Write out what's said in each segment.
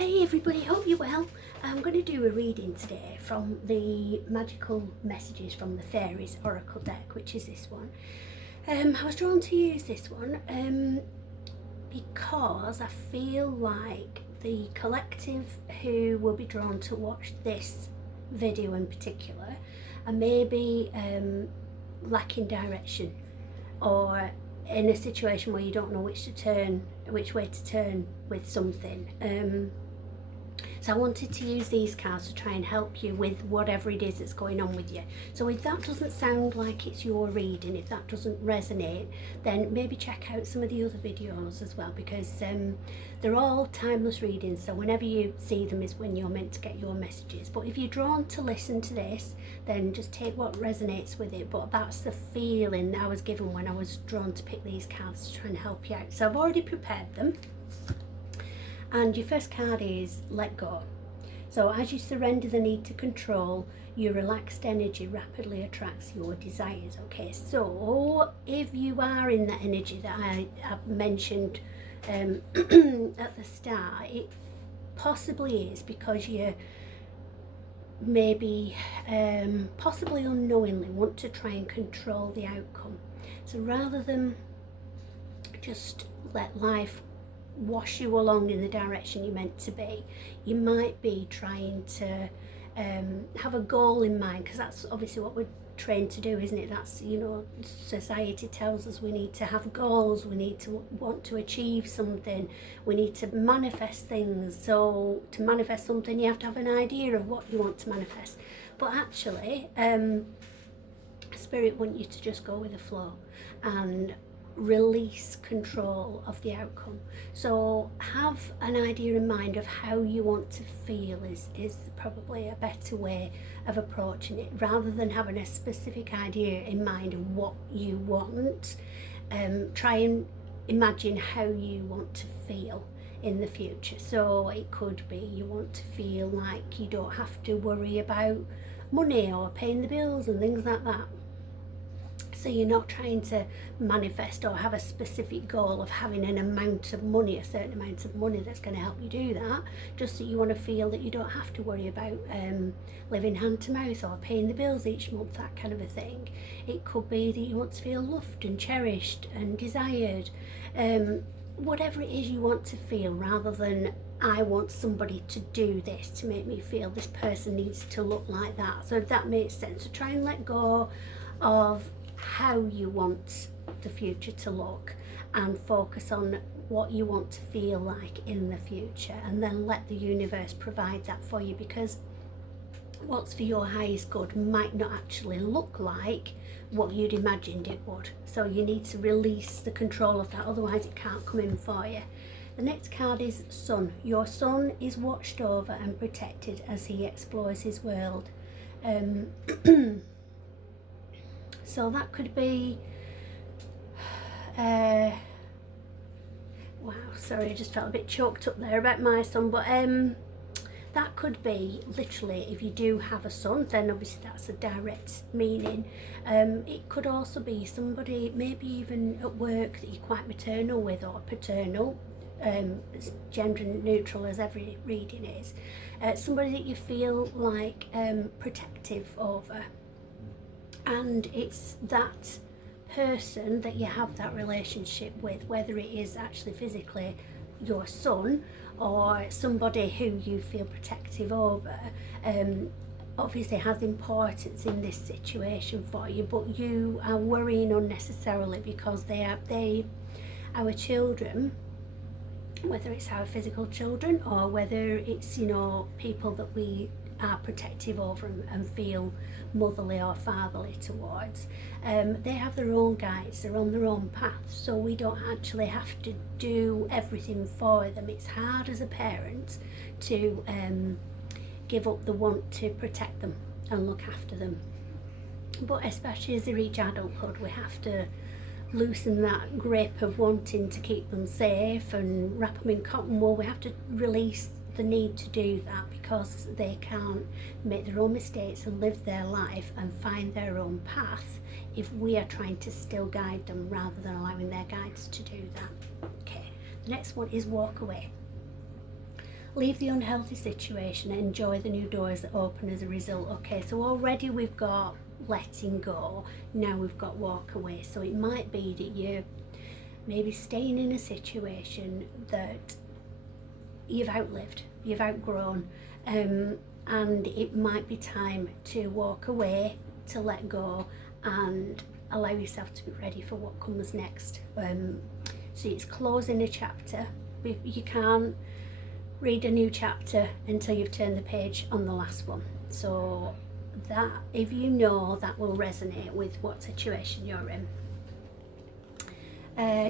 Hey everybody, hope you're well. I'm going to do a reading today from the Magical Messages from the Fairies Oracle deck, which is this one. I was drawn to use this one because I feel like the collective who will be drawn to watch this video in particular are maybe lacking direction, or in a situation where you don't know which way to turn with something. So I wanted to use these cards to try and help you with whatever it is that's going on with you. So if that doesn't sound like it's your reading, if that doesn't resonate, then maybe check out some of the other videos as well, because they're all timeless readings. So whenever you see them is when you're meant to get your messages. But if you're drawn to listen to this, then just take what resonates with it. But that's the feeling I was given when I was drawn to pick these cards to try and help you out. So I've already prepared them. And your first card is Let Go. So as you surrender the need to control, your relaxed energy rapidly attracts your desires. Okay, so if you are in that energy that I have mentioned at the start, it possibly is because you maybe possibly unknowingly want to try and control the outcome. So rather than just let life wash you along in the direction you're meant to be, you might be trying to have a goal in mind, because that's obviously what we're trained to do, isn't it? That's, you know, society tells us we need to have goals, we need to want to achieve something, we need to manifest things. So to manifest something you have to have an idea of what you want to manifest. But actually Spirit want you to just go with the flow and release control of the outcome. So have an idea in mind of how you want to feel is probably a better way of approaching it, rather than having a specific idea in mind of what you want. Try and imagine how you want to feel in the future. So it could be you want to feel like you don't have to worry about money or paying the bills and things like that. So you're not trying to manifest or have a specific goal of having an amount of money, a certain amount of money that's going to help you do that. Just that you want to feel that you don't have to worry about living hand to mouth or paying the bills each month, that kind of a thing. It could be that you want to feel loved and cherished and desired. Whatever it is you want to feel, rather than I want somebody to do this to make me feel this person needs to look like that. So if that makes sense, so try and let go of how you want the future to look and focus on what you want to feel like in the future, and then let the universe provide that for you, because what's for your highest good might not actually look like what you'd imagined it would. So you need to release the control of that, otherwise it can't come in for you. The next card is Sun. Your son is watched over and protected as he explores his world. So that could be, wow, sorry, I just felt a bit choked up there about my son, but that could be literally, if you do have a son, then obviously that's a direct meaning. It could also be somebody, maybe even at work, that you're quite maternal with, or paternal, as gender neutral as every reading is. Somebody that you feel like protective over. And it's that person that you have that relationship with, whether it is actually physically your son or somebody who you feel protective over, obviously has importance in this situation for you, but you are worrying unnecessarily, because our children, whether it's our physical children or whether it's, you know, people that we are protective over and feel motherly or fatherly towards, they have their own guides, they're on their own path, so we don't actually have to do everything for them. It's hard as a parent to give up the want to protect them and look after them, but especially as they reach adulthood, we have to loosen that grip of wanting to keep them safe and wrap them in cotton wool. We have to release the need to do that, because they can't make their own mistakes and live their life and find their own path if we are trying to still guide them rather than allowing their guides to do that. Okay, the next one is Walk Away. leave the unhealthy situation, enjoy the new doors that open as a result. Okay, so already we've got letting go, now we've got walk away. So it might be that you're maybe staying in a situation that you've outlived, you've outgrown, and it might be time to walk away, to let go, and allow yourself to be ready for what comes next. So it's closing a chapter. You can't read a new chapter until you've turned the page on the last one. So that, if you know, that will resonate with what situation you're in.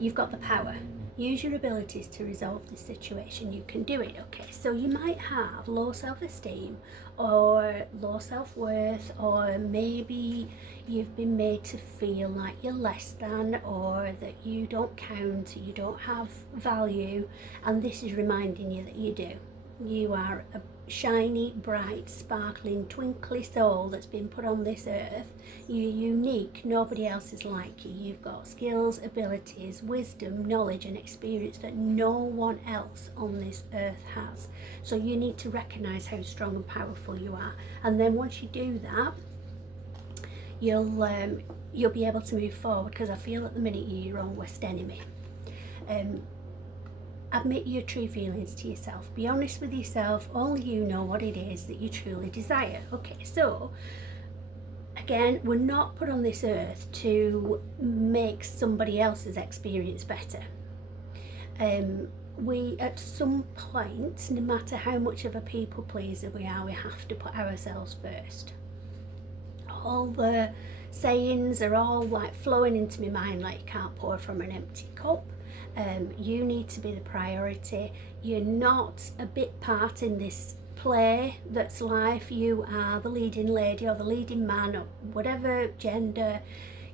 You've got the power. Use your abilities to resolve the situation. You can do it. Okay, so you might have low self-esteem or low self-worth, or maybe you've been made to feel like you're less than, or that you don't count, you don't have value, and this is reminding you that you do. You are a shiny, bright, sparkling, twinkly soul that's been put on this earth. You're unique, nobody else is like you. You've got skills, abilities, wisdom, knowledge and experience that no one else on this earth has. So you need to recognise how strong and powerful you are, and then once you do that, you'll be able to move forward, because I feel at the minute you're your own worst enemy. Admit your true feelings to yourself. Be honest with yourself. Only you know what it is that you truly desire. Okay, so again, we're not put on this earth to make somebody else's experience better. We, at some point, no matter how much of a people pleaser we are, we have to put ourselves first. All the sayings are all like flowing into my mind like you can't pour from an empty cup. You need to be the priority. You're not a bit part in this play that's life. You are the leading lady or the leading man, or whatever gender.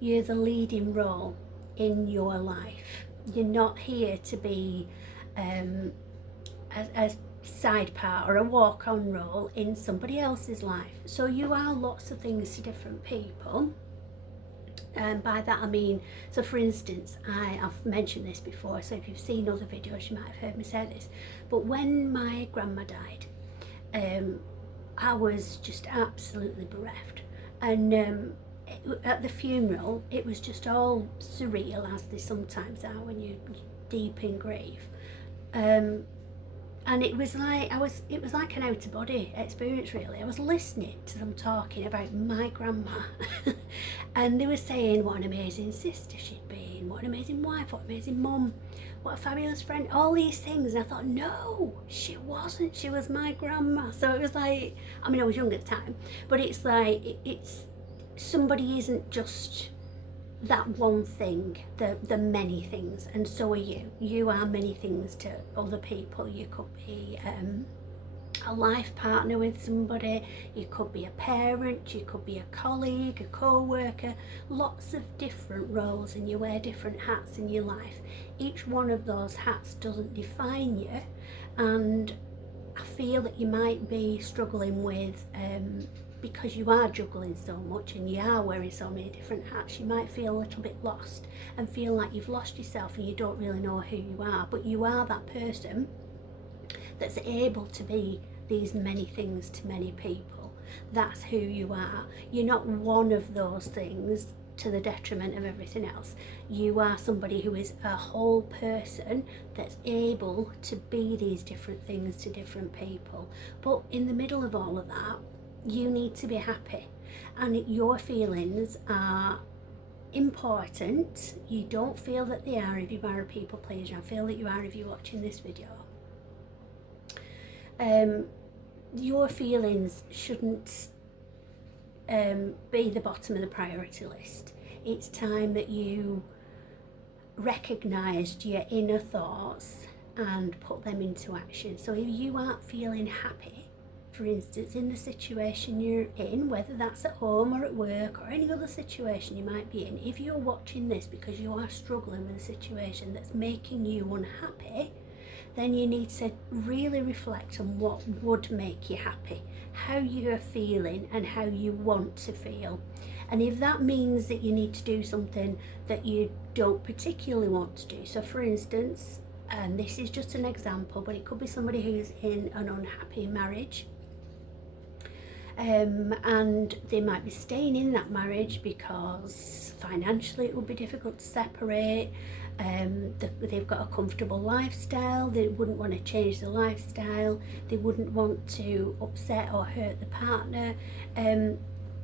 You're the leading role in your life. You're not here to be a side part or a walk-on role in somebody else's life. So you are lots of things to different people. And by that I mean, so for instance, I've mentioned this before, so if you've seen other videos you might have heard me say this, but when my grandma died, I was just absolutely bereft, and at the funeral it was just all surreal, as they sometimes are when you're deep in grief. And it was like it was like an out of body experience, really. I was listening to them talking about my grandma and they were saying what an amazing sister she'd been, what an amazing wife, what an amazing mum, what a fabulous friend, all these things. And I thought, no, she wasn't, she was my grandma. So it was like, I mean, I was young at the time, but it's like, it's somebody isn't just that one thing, the many things, and so are you. You are many things to other people. You could be a life partner with somebody, you could be a parent, you could be a colleague, a co-worker, lots of different roles, and you wear different hats in your life. Each one of those hats doesn't define you, and I feel that you might be struggling with because you are juggling so much and you are wearing so many different hats, you might feel a little bit lost and feel like you've lost yourself and you don't really know who you are. But you are that person that's able to be these many things to many people. That's who you are. You're not one of those things to the detriment of everything else. You are somebody who is a whole person that's able to be these different things to different people. But in the middle of all of that, you need to be happy, and your feelings are important. You don't feel that they are if you are a people pleaser. I feel that you are if you're watching this video. Your feelings shouldn't be the bottom of the priority list. It's time that you recognised your inner thoughts and put them into action. So if you aren't feeling happy, for instance, in the situation you're in, whether that's at home or at work or any other situation you might be in, if you're watching this because you are struggling with a situation that's making you unhappy, then you need to really reflect on what would make you happy, how you're feeling and how you want to feel. And if that means that you need to do something that you don't particularly want to do, so for instance, and this is just an example, but it could be somebody who's in an unhappy marriage, and they might be staying in that marriage because financially it would be difficult to separate. They've got a comfortable lifestyle, they wouldn't want to change the lifestyle, they wouldn't want to upset or hurt the partner.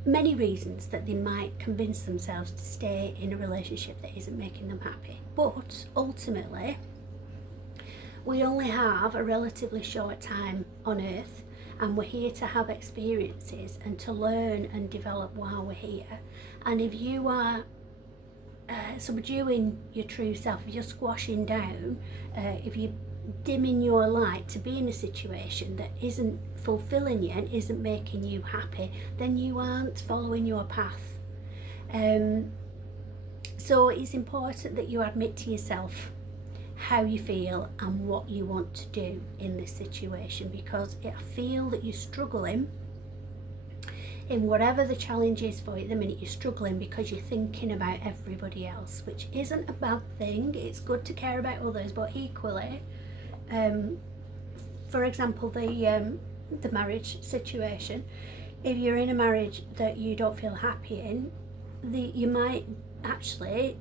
Many reasons that they might convince themselves to stay in a relationship that isn't making them happy. But ultimately, we only have a relatively short time on earth, and we're here to have experiences and to learn and develop while we're here. And if you are subduing your true self, if you're squashing down, if you're dimming your light to be in a situation that isn't fulfilling you and isn't making you happy, then you aren't following your path. So it's important that you admit to yourself how you feel and what you want to do in this situation, because I feel that you're struggling in whatever the challenge is for you at the minute. You're struggling because you're thinking about everybody else, which isn't a bad thing. It's good to care about others, but equally, for example, the marriage situation, if you're in a marriage that you don't feel happy in, you might actually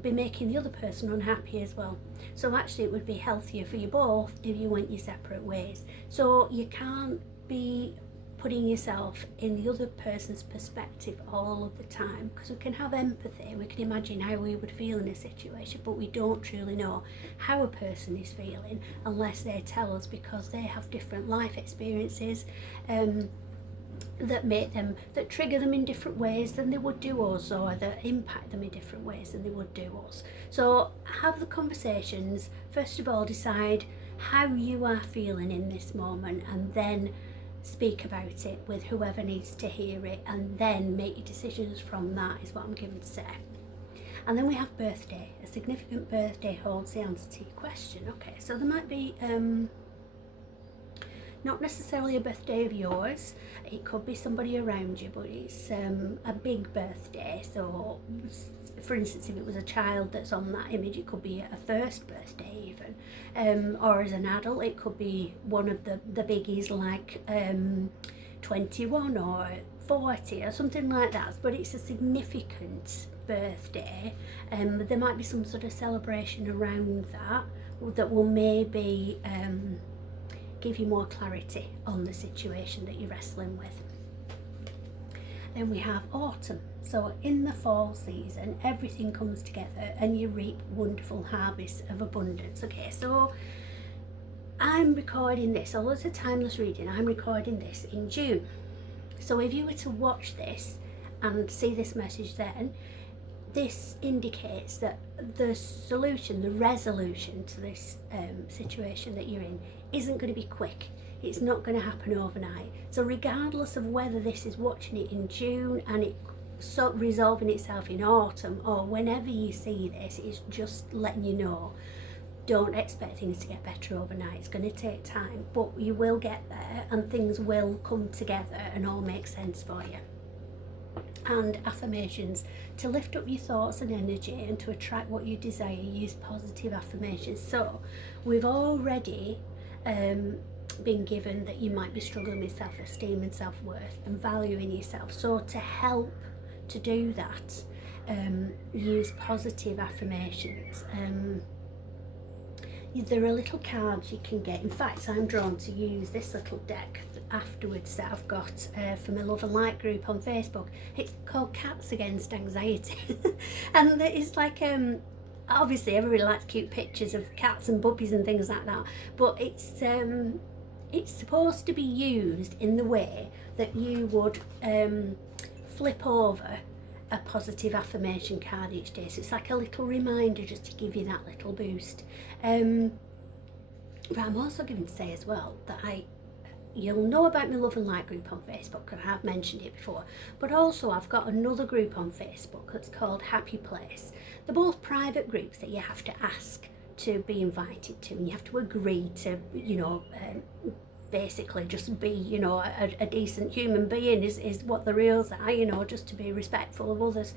be making the other person unhappy as well. So actually it would be healthier for you both if you went your separate ways. So you can't be putting yourself in the other person's perspective all of the time, because we can have empathy, we can imagine how we would feel in a situation, but we don't truly know how a person is feeling unless they tell us, because they have different life experiences that trigger them in different ways than they would do us, or that impact them in different ways than they would do us. So have the conversations. First of all, decide how you are feeling in this moment, and then speak about it with whoever needs to hear it, and then make your decisions from that, is what I'm given to say. And then we have birthday. A significant birthday holds the answer to your question. Okay, so there might be not necessarily a birthday of yours, it could be somebody around you, but it's a big birthday. So for instance, if it was a child that's on that image, it could be a first birthday even, or as an adult it could be one of the biggies, like 21 or 40 or something like that, but it's a significant birthday. There might be some sort of celebration around that will maybe give you more clarity on the situation that you're wrestling with. Then we have autumn. So in the fall season, everything comes together and you reap wonderful harvests of abundance. Okay, so I'm recording this, although it's a timeless reading, I'm recording this in June. So if you were to watch this and see this message then, this indicates that the solution, the resolution to this situation that you're in isn't going to be quick. It's not going to happen overnight. So regardless of whether this is watching it in June and it resolving itself in autumn, or whenever you see this, it's just letting you know, don't expect things to get better overnight. It's going to take time, but you will get there and things will come together and all make sense for you. And affirmations: to lift up your thoughts and energy and to attract what you desire, use positive affirmations. So we've already been given that you might be struggling with self-esteem and self-worth and valuing yourself. So to help to do that, use positive affirmations. There are little cards you can get. In fact, I'm drawn to use this little deck afterwards that I've got from a Love and Light group on Facebook. It's called Cats Against Anxiety. And it's like, obviously everybody likes cute pictures of cats and puppies and things like that, but it's supposed to be used in the way that you would flip over a positive affirmation card each day. So it's like a little reminder just to give you that little boost. But I'm also going to say as well that you'll know about my Love and Light group on Facebook, and I've mentioned it before, but also I've got another group on Facebook that's called Happy Place. They're both private groups that you have to ask to be invited to, and you have to agree to, basically just be, a decent human being is what the rules are, just to be respectful of others.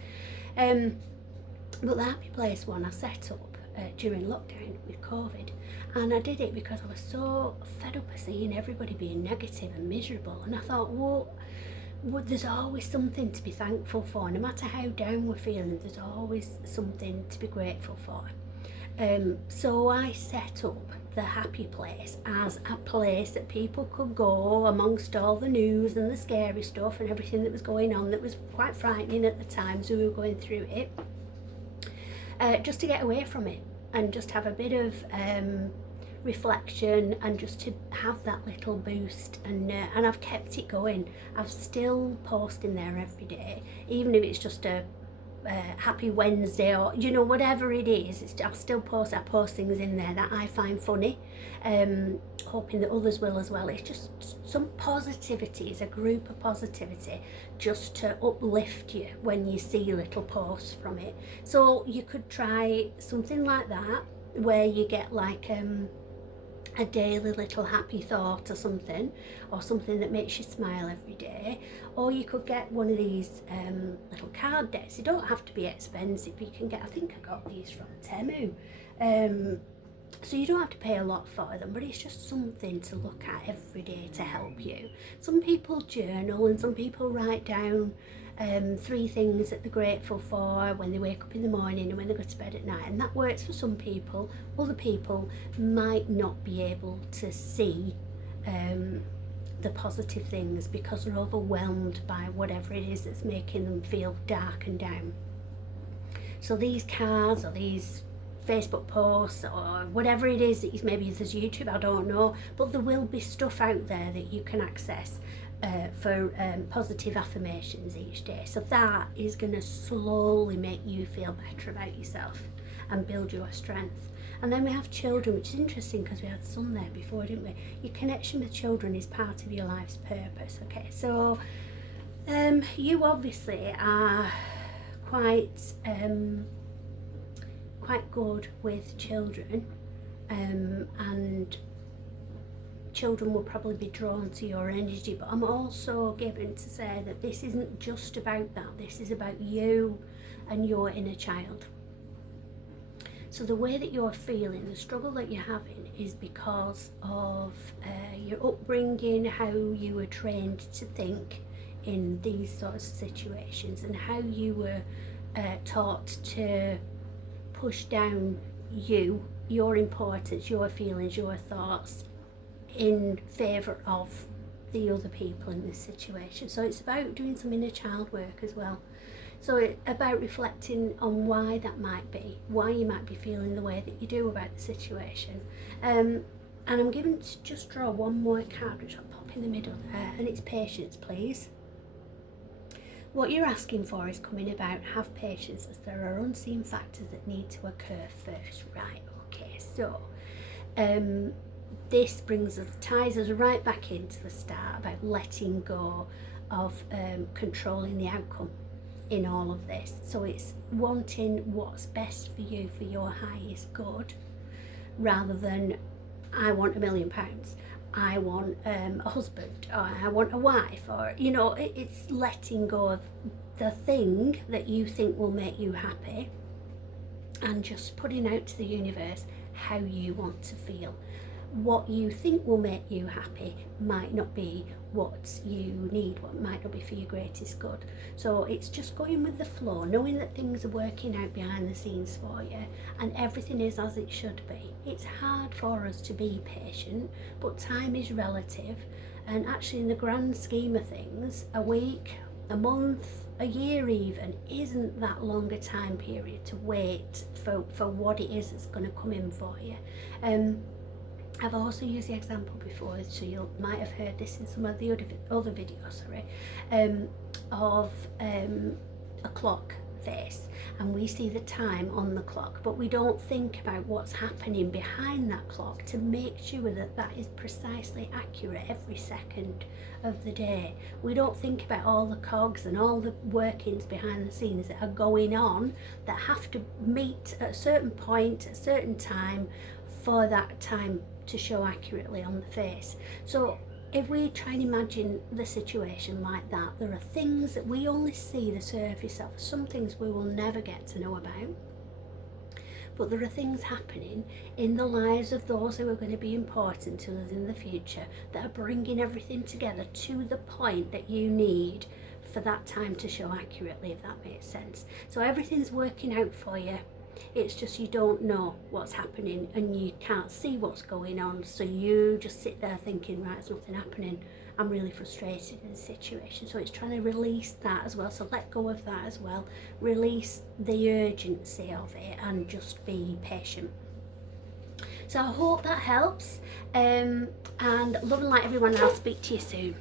But the Happy Place one I set up during lockdown with COVID, And I did it because I was so fed up of seeing everybody being negative and miserable. And I thought, well, there's always something to be thankful for. No matter how down we're feeling, there's always something to be grateful for. So I set up the Happy Place as a place that people could go amongst all the news and the scary stuff and everything that was going on that was quite frightening at the time as we were going through it, just to get away from it and just have a bit of reflection and just to have that little boost. And I've kept it going. I've still posting there every day, even if it's just a Happy Wednesday, or whatever it is. I still post things in there that I find funny, hoping that others will as well. It's just some positivity. It's a group of positivity just to uplift you when you see little posts from it. So you could try something like that, where you get like a daily little happy thought or something that makes you smile every day. Or you could get one of these little card decks. They don't have to be expensive. You can get, I think I got these from Temu, so you don't have to pay a lot for them, but it's just something to look at every day to help you. Some people journal and some people write down 3 things that they're grateful for when they wake up in the morning and when they go to bed at night, and that works for some people. Other people might not be able to see the positive things because they're overwhelmed by whatever it is that's making them feel dark and down. So these cards or these Facebook posts or whatever it is that maybe there's YouTube, I don't know, but there will be stuff out there that you can access for positive affirmations each day. So that is going to slowly make you feel better about yourself and build your strength. And then we have children, which is interesting because we had some there before, didn't we? Your connection with children is part of your life's purpose. Okay, so you obviously are quite good with children, and children will probably be drawn to your energy. But I'm also given to say that this isn't just about that. This is about you and your inner child. So the way that you're feeling, the struggle that you're having, is because of your upbringing, how you were trained to think in these sorts of situations, and how you were taught to push down your importance, your feelings, your thoughts in favour of the other people in this situation. So it's about doing some inner child work as well. So it's about reflecting on why that might be, why you might be feeling the way that you do about the situation. And I'm given to just draw one more card, which I'll pop in the middle there, and it's patience, please. What you're asking for is coming about. Have patience, as there are unseen factors that need to occur first. Right, okay, so this ties us right back into the start about letting go of controlling the outcome in all of this. So it's wanting what's best for you, for your highest good, rather than I want £1 million, I want a husband, or I want a wife, or it's letting go of the thing that you think will make you happy and just putting out to the universe how you want to feel. What you think will make you happy might not be what you need, what might not be for your greatest good. So it's just going with the flow, knowing that things are working out behind the scenes for you and everything is as it should be. It's hard for us to be patient, but time is relative, and actually in the grand scheme of things, a week, a month, a year even, isn't that long a time period to wait for what it is that's going to come in for you. I've also used the example before, so you might have heard this in some of the other videos, of a clock face, and we see the time on the clock, but we don't think about what's happening behind that clock to make sure that that is precisely accurate every second of the day. We don't think about all the cogs and all the workings behind the scenes that are going on that have to meet at a certain point, at a certain time, for that time to show accurately on the face. So if we try and imagine the situation like that, there are things that we only see the surface of, some things we will never get to know about, but there are things happening in the lives of those who are going to be important to us in the future that are bringing everything together to the point that you need for that time to show accurately, if that makes sense. So everything's working out for you. It's just you don't know what's happening and you can't see what's going on, so you just sit there thinking, right, there's nothing happening, I'm really frustrated in the situation. So it's trying to release that as well, so let go of that as well, release the urgency of it and just be patient. So I hope that helps, and love and light everyone, and I'll speak to you soon.